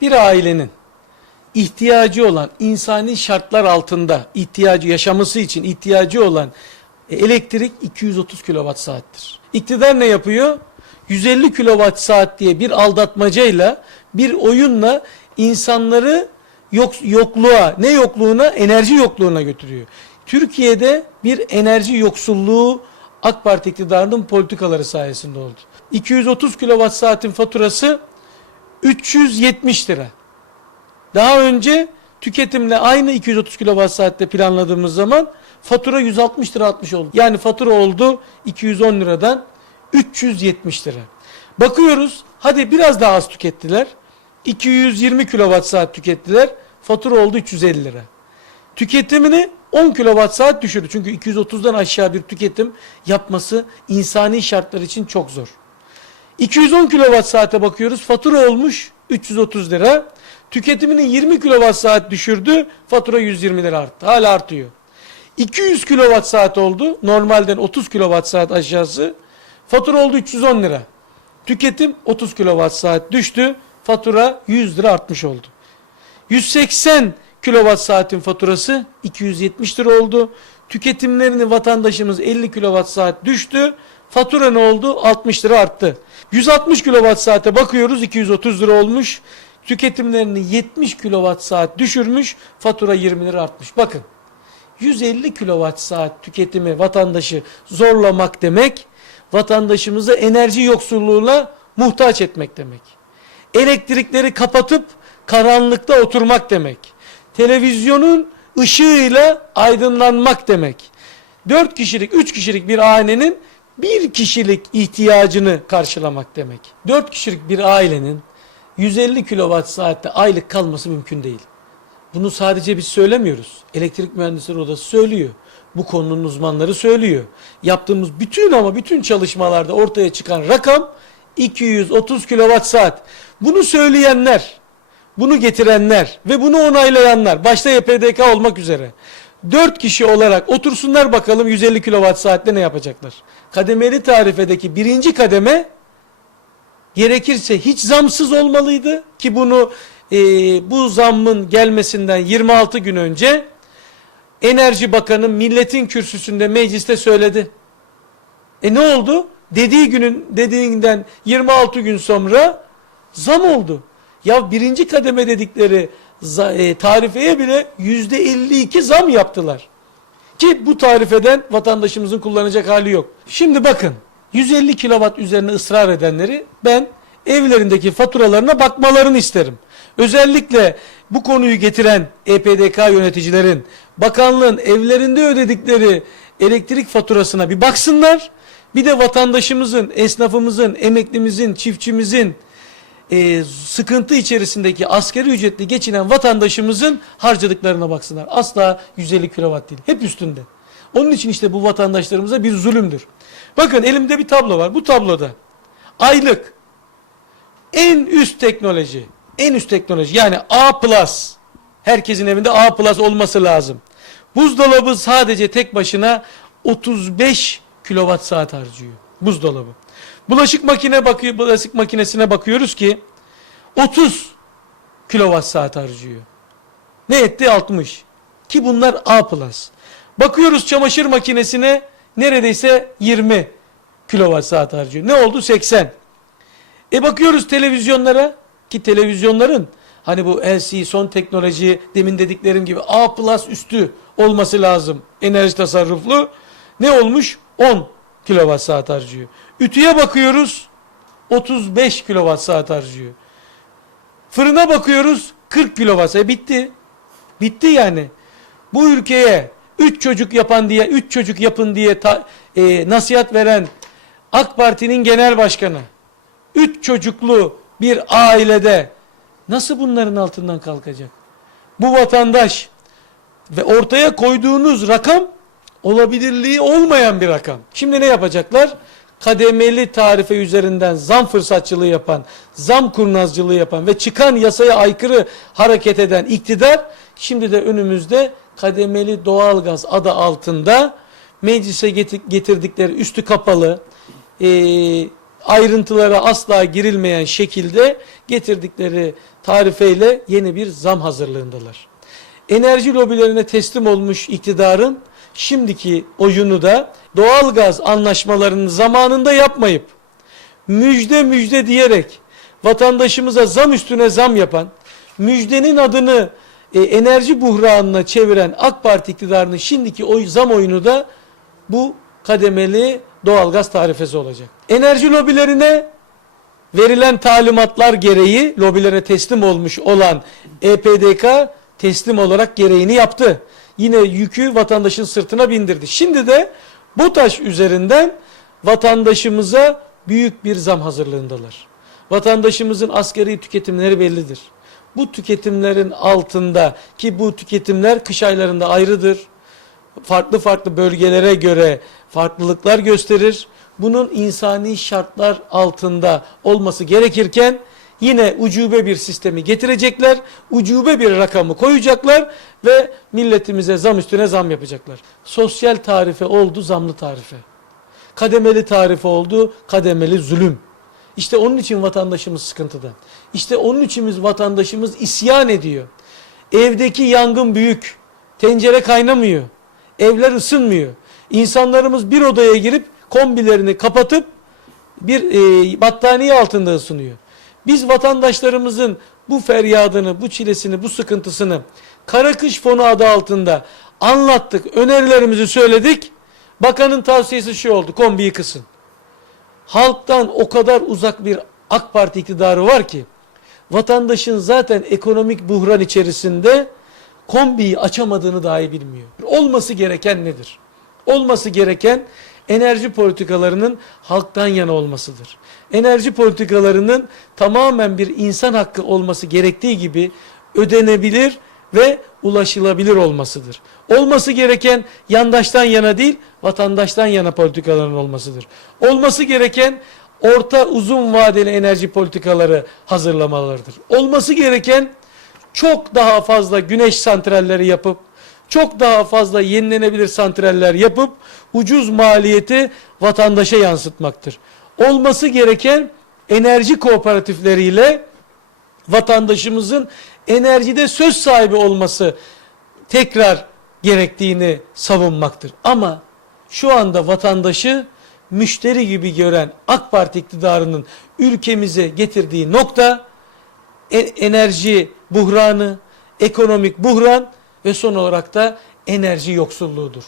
Bir ailenin ihtiyacı olan insani şartlar altında ihtiyacı yaşaması için ihtiyacı olan e, elektrik 230 kilowatt saattir. İktidar ne yapıyor? 150 kilowatt saat diye bir aldatmacayla bir oyunla insanları yok, yokluğa ne yokluğuna enerji yokluğuna götürüyor. Türkiye'de bir enerji yoksulluğu AK Parti iktidarının politikaları sayesinde oldu. 230 kilowatt saatin faturası 370 lira. Daha önce tüketimle aynı 230 kilowatt saatte planladığımız zaman fatura 160 lira 60 oldu. Yani fatura oldu 210 liradan 370 lira. Bakıyoruz hadi biraz daha az tükettiler. 220 kilowatt saat tükettiler. Fatura oldu 350 lira. Tüketimini 10 kilowatt saat düşürdü. Çünkü 230'dan aşağı bir tüketim yapması insani şartlar için çok zor. 210 kilowatt saate bakıyoruz. Fatura olmuş 330 lira. Tüketimini 20 kilowatt saat düşürdü. Fatura 120 lira arttı. Hala artıyor. 200 kilowatt saat oldu. Normalden 30 kilowatt saat aşağısı. Fatura oldu 310 lira. Tüketim 30 kilowatt saat düştü. Fatura 100 lira artmış oldu. 180 kilowatt saatin faturası 270 lira oldu. Tüketimlerini vatandaşımız 50 kilowatt saat düştü. Fatura ne oldu? 60 lira arttı. 160 kilowatt saate bakıyoruz 230 lira olmuş. Tüketimlerini 70 kilowatt saat düşürmüş. Fatura 20 lira artmış. Bakın 150 kilowatt saat tüketimi vatandaşı zorlamak demek vatandaşımızı enerji yoksulluğuna muhtaç etmek demek. Elektrikleri kapatıp karanlıkta oturmak demek. Televizyonun ışığıyla aydınlanmak demek. 4 kişilik, 3 kişilik bir ailenin bir kişilik ihtiyacını karşılamak demek. 4 kişilik bir ailenin 150 kilowatt saatte aylık kalması mümkün değil. Bunu sadece biz söylemiyoruz. Elektrik Mühendisleri Odası söylüyor. Bu konunun uzmanları söylüyor. Yaptığımız bütün ama bütün çalışmalarda ortaya çıkan rakam 230 kilowatt saat. Bunu söyleyenler, bunu getirenler ve bunu onaylayanlar, başta YPDK olmak üzere 4 kişi olarak otursunlar bakalım 150 kilowatt saatte ne yapacaklar? Kademeli tarifedeki birinci kademe gerekirse hiç zamsız olmalıydı ki bunu e, bu zammın gelmesinden 26 gün önce Enerji Bakanı milletin kürsüsünde mecliste söyledi. E ne oldu? Dediği günün dediğinden 26 gün sonra zam oldu. Ya birinci kademe dedikleri e, tarifeye bile yüzde 52 zam yaptılar. Ki bu tarifeden vatandaşımızın kullanacak hali yok. Şimdi bakın 150 kilowatt üzerine ısrar edenleri ben evlerindeki faturalarına bakmalarını isterim. Özellikle bu konuyu getiren EPDK yöneticilerin bakanlığın evlerinde ödedikleri elektrik faturasına bir baksınlar. Bir de vatandaşımızın, esnafımızın, emeklimizin, çiftçimizin e, sıkıntı içerisindeki askeri ücretli geçinen vatandaşımızın harcadıklarına baksınlar. Asla 150 kilowatt değil. Hep üstünde. Onun için işte bu vatandaşlarımıza bir zulümdür. Bakın elimde bir tablo var. Bu tabloda aylık en üst teknoloji, en üst teknoloji yani A+, herkesin evinde A+, olması lazım. Buzdolabı sadece tek başına 35 kilowatt saat harcıyor. Buzdolabı. Bulaşık makine bakıyor, bulaşık makinesine bakıyoruz ki 30 kilowatt saat harcıyor. Ne etti? 60. Ki bunlar A+. Bakıyoruz çamaşır makinesine neredeyse 20 kilowatt saat harcıyor. Ne oldu? 80. E bakıyoruz televizyonlara ki televizyonların hani bu LCD son teknoloji demin dediklerim gibi A plus üstü olması lazım enerji tasarruflu. Ne olmuş? 10 kilowatt saat harcıyor. Ütüye bakıyoruz 35 kilowatt saat harcıyor. Fırına bakıyoruz 40 kilowatt. E bitti. Bitti yani. Bu ülkeye 3 çocuk yapan diye 3 çocuk yapın diye ta, e, nasihat veren AK Parti'nin genel başkanı üç çocuklu bir ailede nasıl bunların altından kalkacak? Bu vatandaş ve ortaya koyduğunuz rakam olabilirliği olmayan bir rakam. Şimdi ne yapacaklar? Kademeli tarife üzerinden zam fırsatçılığı yapan, zam kurnazcılığı yapan ve çıkan yasaya aykırı hareket eden iktidar şimdi de önümüzde kademeli doğalgaz adı altında meclise getirdikleri üstü kapalı, e, ayrıntılara asla girilmeyen şekilde getirdikleri tarifeyle yeni bir zam hazırlığındalar. Enerji lobilerine teslim olmuş iktidarın şimdiki oyunu da doğalgaz anlaşmalarını zamanında yapmayıp müjde müjde diyerek vatandaşımıza zam üstüne zam yapan, müjdenin adını e, enerji buhranına çeviren AK Parti iktidarının şimdiki oy, zam oyunu da bu kademeli doğalgaz tarifesi olacak. Enerji lobilerine verilen talimatlar gereği lobilere teslim olmuş olan EPDK teslim olarak gereğini yaptı. Yine yükü vatandaşın sırtına bindirdi. Şimdi de bu taş üzerinden vatandaşımıza büyük bir zam hazırlığındalar. Vatandaşımızın asgari tüketimleri bellidir. Bu tüketimlerin altında ki bu tüketimler kış aylarında ayrıdır. Farklı farklı bölgelere göre farklılıklar gösterir. Bunun insani şartlar altında olması gerekirken yine ucube bir sistemi getirecekler. Ucube bir rakamı koyacaklar ve milletimize zam üstüne zam yapacaklar. Sosyal tarife oldu zamlı tarife. Kademeli tarife oldu kademeli zulüm. İşte onun için vatandaşımız sıkıntıda. İşte onun için vatandaşımız isyan ediyor. Evdeki yangın büyük. Tencere kaynamıyor. Evler ısınmıyor. İnsanlarımız bir odaya girip kombilerini kapatıp bir e, battaniye altında ısınıyor. Biz vatandaşlarımızın bu feryadını, bu çilesini, bu sıkıntısını kara kış fonu adı altında anlattık, önerilerimizi söyledik. Bakanın tavsiyesi şu oldu, kombiyi kısın. Halktan o kadar uzak bir AK Parti iktidarı var ki vatandaşın zaten ekonomik buhran içerisinde kombiyi açamadığını dahi bilmiyor. Olması gereken nedir? Olması gereken enerji politikalarının halktan yana olmasıdır. Enerji politikalarının tamamen bir insan hakkı olması gerektiği gibi ödenebilir ve ulaşılabilir olmasıdır. Olması gereken yandaştan yana değil, vatandaştan yana politikaların olmasıdır. Olması gereken orta uzun vadeli enerji politikaları hazırlamalarıdır. Olması gereken çok daha fazla güneş santralleri yapıp çok daha fazla yenilenebilir santraller yapıp ucuz maliyeti vatandaşa yansıtmaktır. Olması gereken enerji kooperatifleriyle vatandaşımızın enerjide söz sahibi olması tekrar gerektiğini savunmaktır. Ama şu anda vatandaşı müşteri gibi gören AK Parti iktidarının ülkemize getirdiği nokta e- enerji buhranı, ekonomik buhran ve son olarak da enerji yoksulluğudur.